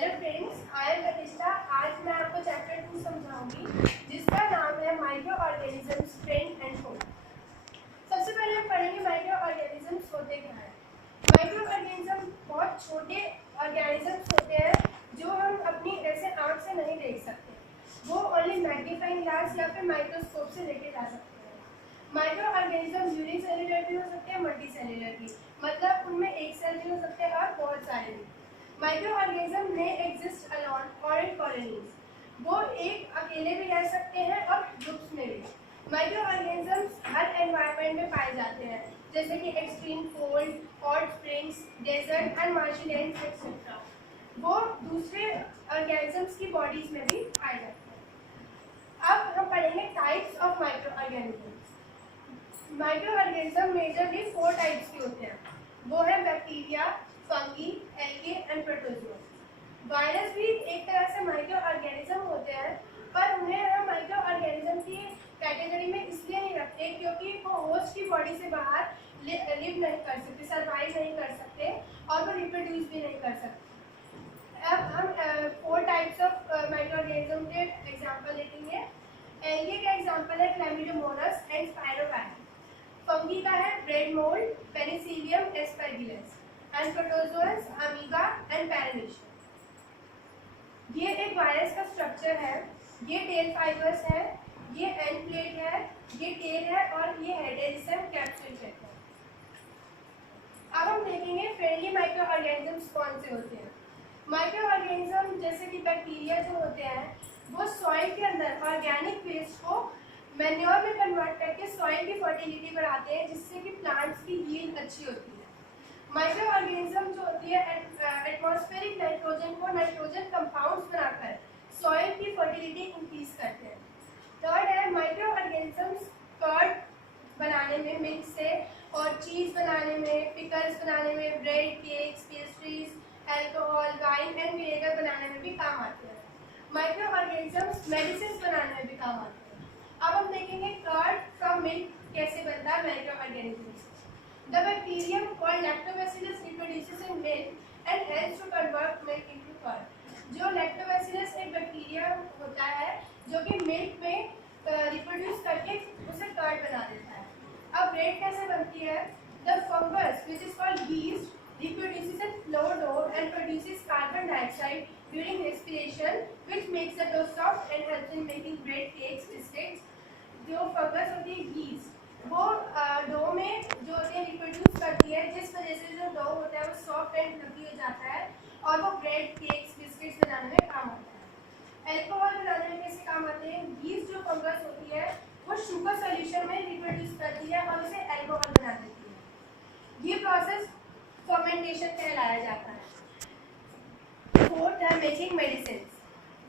Hello friends, I am प्रतिष्ठा। आज मैं आपको चैप्टर 2 समझाऊंगी जिसका नाम है माइक्रो ऑर्गेनिजम्स, फ्रेंड एंड फोड। सबसे पहले हम पढ़ेंगे माइक्रो ऑर्गेनिजम्स होते क्या है। माइक्रो ऑर्गेनिज्म बहुत छोटे ऑर्गेनिजम्स होते हैं जो हम अपनी ऐसे आँख से नहीं देख सकते। वो ओनली मैग्नीफाइंग ग्लास या फिर माइक्रोस्कोप से देखे जा सकते हैं। माइक्रो ऑर्गेनिज्म यूनिसेल्युलर भी हो सकते हैं, मल्टी सेल्युलर भी, मतलब उनमें एक सेल भी हो सकते हैं और बहुत सारे भी। माइक्रोऑर्गेनिज्म में एग्जिस्ट अलोन और इन कॉलोनीज। वो एक अकेले भी रह सकते हैं और ग्रुप्स में भी। माइक्रोऑर्गेनिजम्स हर एनवायरनमेंट में पाए जाते हैं, जैसे कि extreme cold, hot springs, desert and marshy lands etcetera. वो दूसरे ऑर्गेनिजम्स की बॉडीज में भी पाए जाते हैं। अब हम पढ़ेंगे types of microorganisms. Microorganism majorly 4 types के होते हैं। वो है bacteria, fungi, algae and protozoa. Virus भी एक तरह से माइक्रो ऑर्गेनिज्म होते हैं, पर उन्हें हम माइक्रो ऑर्गेनिज्म की कैटेगरी में इसलिए नहीं रखते क्योंकि वो होस्ट की बॉडी से बाहर लिव नहीं कर सकते, सर्वाइव नहीं कर सकते और वो रिप्रोड्यूस भी नहीं कर सकते। अब हम 4 टाइप्स ऑफ माइक्रो ऑर्गेनिज्म के एग्जाम्पल देखेंगे। एल्गे का एग्जाम्पल है क्लैमिडोमोनास एंड स्पाइरोगाइटा। फंगी का है bread mould, Penicillium Aspergillus and protozoans, amoeba and paramecium. ये एक वायरस का स्ट्रक्चर है। ये टेल फाइबर्स है, ये एंड प्लेट है, ये टेल है और ये हेड है जिसे हम कैप्सूल कहते हैं। अब हम देखेंगे फ्रेंडली माइक्रो ऑर्गेनिजम्स कौन से होते हैं। माइक्रो ऑर्गेनिज्म जैसे कि बैक्टीरिया जो होते हैं वो सॉइल के अंदर ऑर्गेनिक वेस्ट को मैन्योर में कन्वर्ट करके सॉइल की फर्टिलिटी बढ़ाते हैं, जिससे कि प्लांट्स की यील्ड अच्छी होती है। माइक्रो ऑर्गेनिज्म जो होती है एटमॉस्फेरिक नाइट्रोजन को नाइट्रोजन कंपाउंड्स बनाकर सॉइल की फर्टिलिटी इंक्रीज करते हैं। थर्ड है माइक्रो ऑर्गेनिजम्स कर्ड बनाने में, मिल्क से, और चीज बनाने में, पिकल्स बनाने में, bread, cakes, pastries, alcohol, wine and vinegar बनाने में भी काम आते हैं। माइक्रो ऑर्गेनिजम्स मेडिसिन बनाने में भी काम आते हैं। अब हम देखेंगे कर्ड फ्रॉम मिल्क कैसे बनता है micro organisms. The bacterium called Lactobacillus reproduces in milk and helps to convert milk into curd. जो Lactobacillus एक बैक्टीरिया होता है जो कि मिल्क में रिप्रोड्यूस करके उसे कर्ड बना देता है। अब ब्रेड कैसे बनती है? The fungus which is called yeast reproduces in flour dough and produces carbon dioxide during respiration, which makes the dough soft and helps in making bread, cakes, biscuits. जो फंगस होती है yeast, वो dough में जो होती है reproduce करती है, जिस वजह से जो डो होता है वो सॉफ्ट एंड फ्लफी हो जाता है और वो ब्रेड, केक्स, बिस्किट्स बनाने में काम आता है। अल्कोहल बनाने में कैसे काम आते हैं? यीस्ट जो फंगस होती है वो शुगर सॉल्यूशन में रिप्रोड्यूस करती है और उसे अल्कोहल बना देती है। ये प्रोसेस फर्मेंटेशन कहलाया जाता है। फोर्थ है मेकिंग मेडिसिन।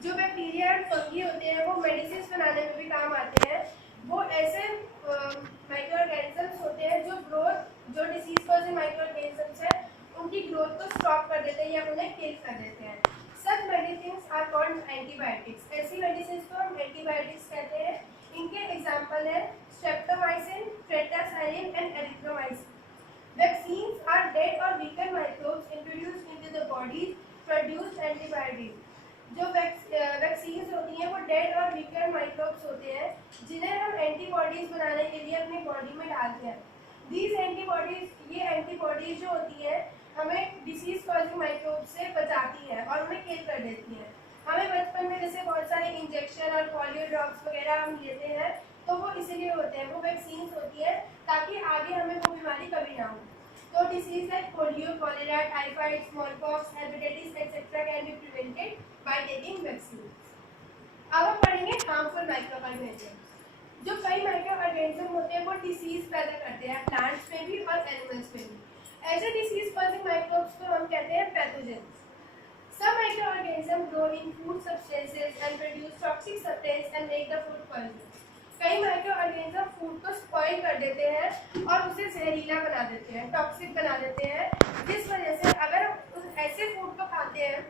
जो बैक्टीरिया और फंगी होते हैं वो मेडिसिन बनाने में भी काम आते हैं। वो ऐसे माइक्रो ऑर्गेनिजम्स होते हैं जो डिसीज कॉजिंग माइक्रो ऑर्गेनिजम्स है उनकी ग्रोथ को स्टॉप कर देते हैं या उन्हें किल कर देते हैं। Such medicines are called antibiotics. ऐसी मेडिसिन्स को हम एंटीबायोटिक्स कहते हैं। इनके एग्जांपल है streptomycin, tetracycline and erythromycin. Vaccines are dead और weaker microbes introduced into the body produced antibiotics. जो वैक्सीन्स होती हैं वो डेड और वीकर माइक्रोब्स होते हैं जिन्हें हम एंटीबॉडीज बनाने के लिए अपनी बॉडी में डालते हैं। ये एंटीबॉडीज जो होती है हमें डिसीज कॉजिंग माइक्रोब से बचाती है और उन्हें किल कर देती है। हमें बचपन में जैसे बहुत सारे इंजेक्शन और पोलियो ड्रॉप्स वगैरह हम लेते हैं तो वो इसीलिए होते हैं, वो वैक्सीन्स होती है ताकि आगे हमें वो बीमारी कभी ना हो। तो disease like polio, cholera, typhoid, smallpox, hepatitis etcetera can be prevented by taking vaccine. अब हम पढ़ेंगे हार्मफुल माइक्रो ऑर्गेनिज्म। जो कई माइक्रो ऑर्गेनिज्म होते हैं वो डिसीज पैदा करते हैं प्लांट्स में भी और एनिमल्स में भी। ऐसे डिसीज कॉजिंग माइक्रोब्स को हम कहते हैं pathogens. Some microorganisms grow in food substances and produce toxic substance and make the food poison. कई माइक्रो ऑर्गेनिज्म फूड को स्पॉइल कर देते हैं और उसे जहरीला बना देते हैं, टॉक्सिक बना देते हैं, जिस वजह से अगर हम ऐसे फूड को खाते हैं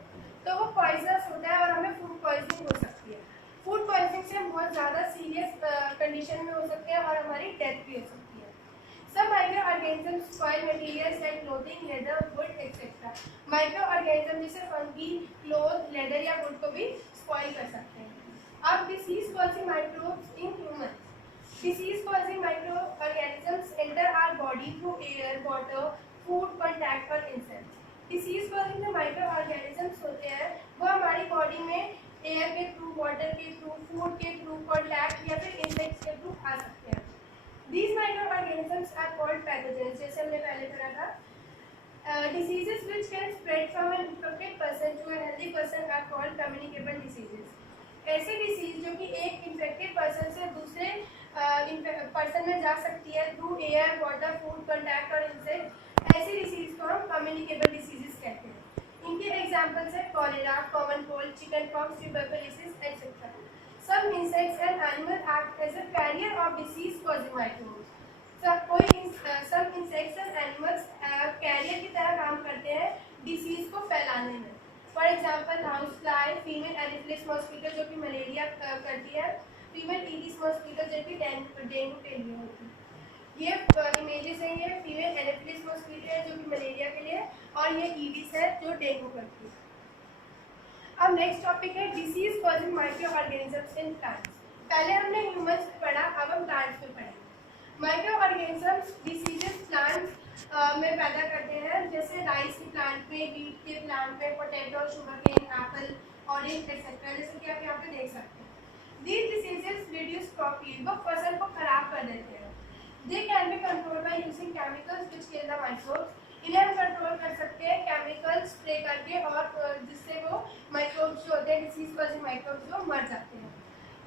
तो वो पॉइजनस होता है और हमें फूड पॉइजनिंग हो सकती है। फूड पॉइजनिंग से हम बहुत ज़्यादा सीरियस कंडीशन में हो सकते हैं और हमारी डेथ भी हो सकती है। Some microorganisms spoil materials like clothing, leather, wood, etc. Microorganism जैसे फंगी, क्लोथ, लेदर या वुड को भी स्पॉइल कर सकते हैं। अब disease causing microbes in human. Disease causing microorganisms enter our body through air, water, food contact और insects. Disease causing जो माइक्रोऑर्गेनिजम्स होते हैं वो हमारी बॉडी में एयर के थ्रू, वाटर के थ्रू, फूड के थ्रू, कॉन्टैक्ट या फिर इंसेक्ट्स के थ्रू आ सकते हैं। These microorganisms are called pathogens, जैसे हमने पहले पढ़ा था। Diseases which can spread from an infected person to a healthy person are called communicable diseases. ऐसे डिसीज जो कि एक इन्फेक्टेड पर्सन से दूसरे पर्सन में जा सकती है through air, water, food contact और इंसेक्ट, ऐसी डिसीज को हम कम्युनिकेबल डिसीजेस कहते हैं। इनके एग्जाम्पल्स है cholera, common cold, chicken pox, tuberculosis etcetera. Some insects and animals act as a carrier of disease-causing microbes. Some insects and animals carrier की तरह काम करते हैं डिसीज को फैलाने में। For example house fly, female Anopheles mosquito जो कि मलेरिया करती है, फीमेल ईडिस मॉस्किटो जो कि डेंगू के लिए होती है। ये इमेजेस हैं, ये फीमेल एनाफिलिस मॉस्किटो है जो कि मलेरिया के लिए, और ये ईडिस है जो डेंगू करती है। अब नेक्स्ट टॉपिक है disease causing microorganisms in plants. पहले हमने ह्यूमंस पे पढ़ा, अब हम प्लांट्स पे पढ़ेंगे। माइक्रोऑर्गेनिजम्स डिसीजेस प्लांट्स में पैदा करते हैं, जैसे राइस के प्लांट में, वीट के प्लांट में, potato, sugarcane, Apple, orange etcetera, जैसे कि आप यहाँ पे देख सकते हैं। These diseases reduce crop yield, वो फसल को खराब कर देते हैं। They can be controlled by using chemicals which kill the microbes. इन्हें हम कंट्रोल कर सकते हैं केमिकल स्प्रे करके, और जिससे वो माइक्रोब्स जो होते हैं, डिसीज कॉजिंग माइक्रोब्स, वो मर जाते हैं।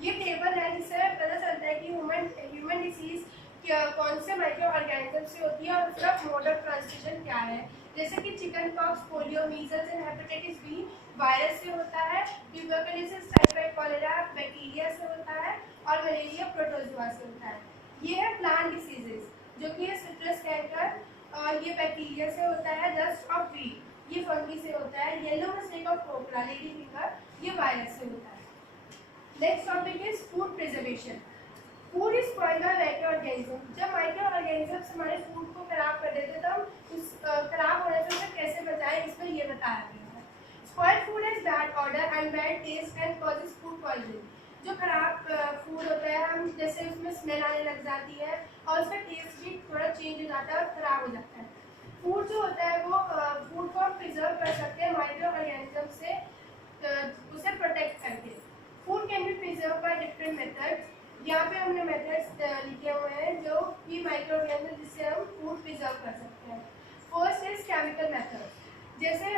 ये टेबल है जिससे पता चलता है कि ह्यूमन डिसीज कौन से माइक्रो ऑर्गेनिज्म से होती है और उसका मोड ऑफ ट्रांसमिशन क्या है। जैसे कि chicken pox, polio, measles and hepatitis B virus से होता है, ट्यूबरकुलोसिस, टाइफाइड, कॉलेरा बैक्टीरिया से होता है, और मलेरिया प्रोटोजोआ से होता है। ये है प्लांट डिसीजेस, जो कि है सिट्रस कैंकर, और ये बैक्टीरिया से होता है। डस्ट ऑफ वीट, ये फंगी से होता है। येलो मस्टेक ऑफ कोकरा, लेडी फिंगर, ये वायरस से होता है। Next topic is food preservation. Food is spoiled bye microorganism. जब माइक्रोऑर्गेनिजम्स हमारे फूड को खराब कर देते हैं तो हम उस खराब होने से उसे कैसे बचाएं, इसमें ये बताया गया है। Spoiled food has bad order and bad taste and causes food poisoning. जो खराब फूड होता है, हम जैसे उसमें स्मेल आने लग जाती है और उसका टेस्ट भी थोड़ा चेंज हो जाता है और खराब हो जाता है। फूड जो होता है वो फूड को हम प्रिजर्व कर सकते हैं माइक्रो ऑर्गेनिज्म से, उसे प्रोटेक्ट करके। Food can be preserve by different methods. यहाँ पे हमने मेथड्स लिखे हुए हैं जो कि माइक्रो ऑर्गेनिज्म जिससे हम फूड प्रिजर्व कर सकते हैं। First is chemical method. जैसे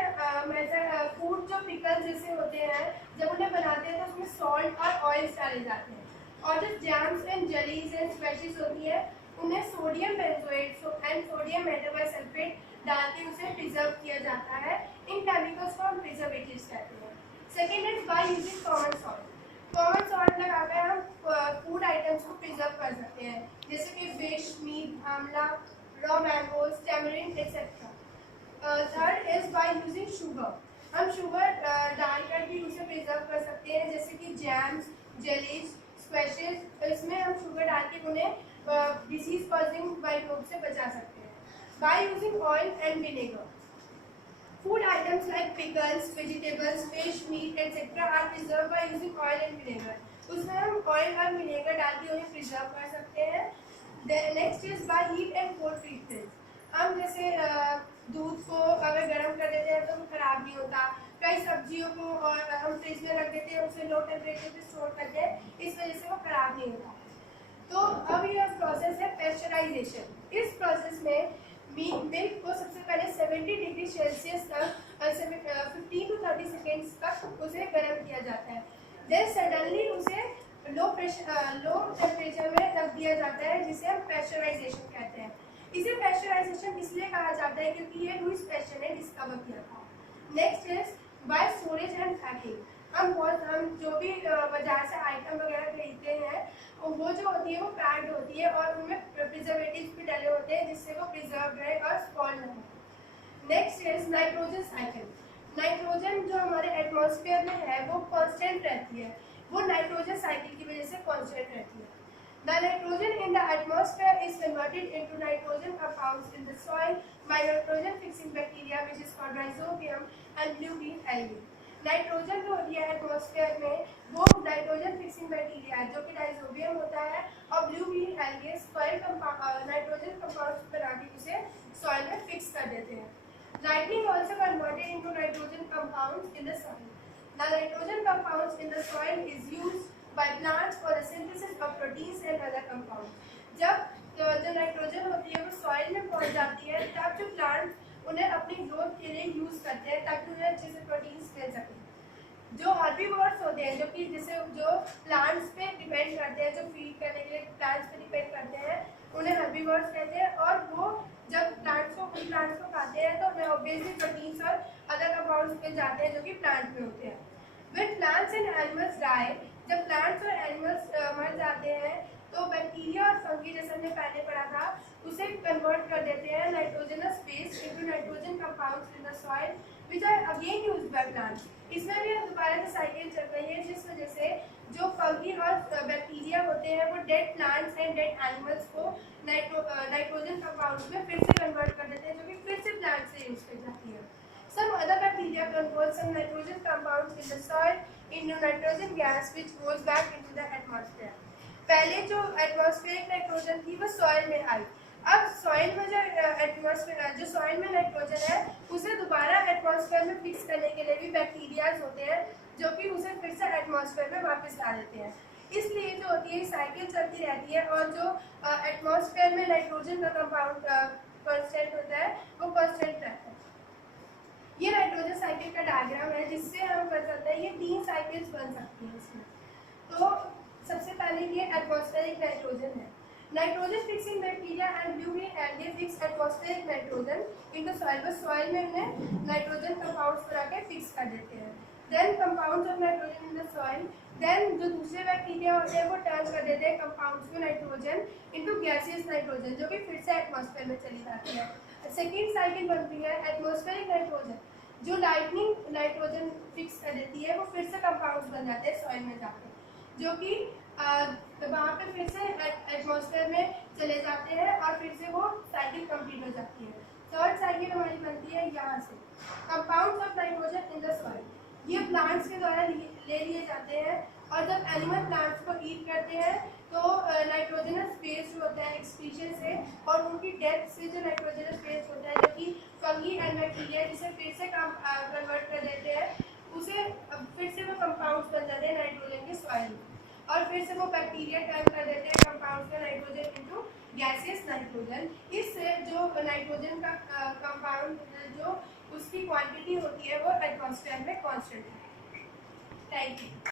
फूड जो पिकल जैसे होते हैं, जब उन्हें बनाते हैं तो उसमें सॉल्ट और ऑयल्स डाले जाते हैं, और जो jams and jellies and species होती है उन्हें sodium benzoate and sodium metabisulphite डाल के उसे प्रिजर्व किया जाता है। इन केमिकल्स को हम प्रिजर्वेटिव्स कहते हैं। Second is by using common salt. Common salt लगाकर हम फूड आइटम्स को प्रिजर्व कर सकते हैं, जैसे कि फिश, मीट, आंवला, raw mangoes, tamarind etcetera. Third is by using sugar. हम शुगर डालकर भी उसे प्रिजर्व कर सकते हैं, जैसे कि जैम्स, जेलीज, स्क्वैशेस, इसमें हम शुगर डाल के उन्हें डिसीज कॉजिंग माइक्रोब से बचा सकते हैं। By using oil and vinegar. Food items like pickles, vegetables, fish, meat, etc. are preserved by using oil and vinegar. उसमें हम ऑयल और विनेगर डाल के उन्हें प्रिजर्व कर सकते हैं। Next is by heat and cold treatment. हम जैसे दूध को अगर गर्म कर देते हैं तो वो खराब नहीं होता। कई सब्जियों को और हम फ्रिज में रख देते हैं, उसे लो टेम्परेचर पे स्टोर करते हैं, इस वजह से वो खराब नहीं होता। तो अब ये प्रोसेस है पेस्चराइजेशन। इस प्रोसेस में मिल्क को सबसे पहले 70 डिग्री सेल्सियस तक 15 to 30 सेकेंड्स तक उसे गर्म किया जाता है। देन सडनली उसे लो टेम्परेचर में रख दिया जाता है, जिसे हम पेस्चराइजेशन कहते हैं। इसे पेस्चराइजेशन इसलिए कहा जाता है क्योंकि ये लुईस पेस्चर ने डिस्कवर किया था। Next is by storage and packing. हम जो भी बाजार से आइटम वगैरह खरीदते हैं, वो जो होती है वो पैक्ड होती है और उनमें प्रिजर्वेटिव्स भी डाले होते हैं, जिससे वो प्रिजर्व रहे और स्पॉइल ना हो। Next is nitrogen cycle. Nitrogen जो हमारे एटमॉस्फेयर में है वो कांस्टेंट रहती है, वो नाइट्रोजन साइकिल की वजह से कांस्टेंट रहती है। The nitrogen in the atmosphere is converted into nitrogen compounds in the soil by nitrogen fixing bacteria which is called rhizobium and blue green algae. Nitrogen जो होती है एटमॉस्फेयर में वो नाइट्रोजन फिक्सिंग बैक्टीरिया है जो कि राइजोबियम होता है और blue green algae soil nitrogen compounds बना के उसे सॉइल में फिक्स कर देते हैं. Lightning also converted into nitrogen compounds in the soil. The nitrogen compounds in the soil is used by plants for the synthesis of proteins and other compounds. जब जो nitrogen होती है वो सॉइल में पहुंच जाती है तब जो प्लांट्स उन्हें अपनी ग्रोथ के लिए यूज करते हैं ताकि उन्हें अच्छे से प्रोटीन्स मिल सके. जो हर्बीवोर्स होते हैं जो कि जिसे जो प्लांट्स पे डिपेंड करते हैं, जो फीड करने के लिए प्लांट्स पे डिपेंड करते हैं, उन्हें हर्बीवोर्स कहते हैं. और वो जब प्लांट्स को खाते हैं तो उन्हें ऑब्वियसली प्रोटीन्स और अदर कंपाउंड्स मिल जाते हैं जो कि प्लांट में होते हैं. When plants and animals die, जब प्लांट्स और एनिमल्स मर जाते हैं तो बैक्टीरिया और फंगी जैसे हमने पहले पढ़ा था उसे कन्वर्ट कर देते हैं nitrogenous base into nitrogen compounds in the soil which are again used by plants. इसमें भी दोबारा से साइकिल चल रही है जिस वजह से जो फंगी और बैक्टीरिया होते हैं वो dead plants and dead animals को नाइट्रोजन कंपाउंड्स में फिर से कन्वर्ट कर देते हैं जो कि फिर से प्लांट से यूज की जाती है. Some other bacteria convert some nitrogen compounds in the soil into nitrogen gas which goes back into the atmosphere. पहले जो एटमॉस्फेरिक नाइट्रोजन थी वो सॉइल में आई. अब सॉइल में जो सॉइल में नाइट्रोजन है उसे दोबारा एटमॉस्फेयर में फिक्स करने के लिए भी बैक्टीरियाज होते हैं जो कि उसे फिर से एटमॉस्फेयर में वापस ला देते हैं. इसलिए जो होती है साइकिल चलती रहती है और जो एटमॉस्फेयर में नाइट्रोजन का कंपाउंड कांस्टेंट होता है वो कांस्टेंट रहता है. ये नाइट्रोजन साइकिल का डायग्राम है जिससे हम कर सकते हैं ये 3 साइकिल्स बन सकती हैं इसमें. तो सबसे पहले ये एटमॉस्फेरिक नाइट्रोजन है. Nitrogen fixing bacteria and blue green algae fix atmospheric nitrogen into soil. बस सॉइल में उन्हें नाइट्रोजन कंपाउंड्स बना के फिक्स कर देते हैं. Then compounds of nitrogen in the soil. Then जो दूसरे बैक्टीरिया होते हैं वो टर्न कर देते हैं कंपाउंड्स में नाइट्रोजन इनटू गैसियस नाइट्रोजन जो कि फिर से एटमॉस्फेयर में चली जाती है. सेकेंड साइकिल बनती है एटमॉस्फेरिक नाइट्रोजन. जो लाइटनिंग नाइट्रोजन फिक्स कर देती है वो फिर से कंपाउंड्स बन जाते हैं सॉइल में जाकर जो कि वहाँ पे फिर से एटमॉस्फेयर में चले जाते हैं और फिर से वो साइकिल कंप्लीट हो जाती है. थर्ड साइकिल हमारी बनती है यहाँ से compounds of nitrogen in the soil. ये प्लांट्स के द्वारा ले लिए जाते हैं और जब एनिमल प्लांट्स को ईट करते हैं तो नाइट्रोजनस बेस जो होता है एक्सक्रीशन से और उनकी डेथ से जो नाइट्रोजनस बेस होता है जो कि फंगी एंड बैक्टीरिया जिसे फिर से कन्वर्ट कर देते हैं उसे फिर से वो कंपाउंड्स बन जाते हैं नाइट्रोजन के सॉइल में और फिर से वो बैक्टीरिया टर्न कर देते हैं कंपाउंड्स का नाइट्रोजन इनटू गैसियस नाइट्रोजन. इससे जो नाइट्रोजन का कंपाउंड जो उसकी क्वांटिटी होती है वो एटमॉस्फेयर में कांस्टेंट है. Thank you.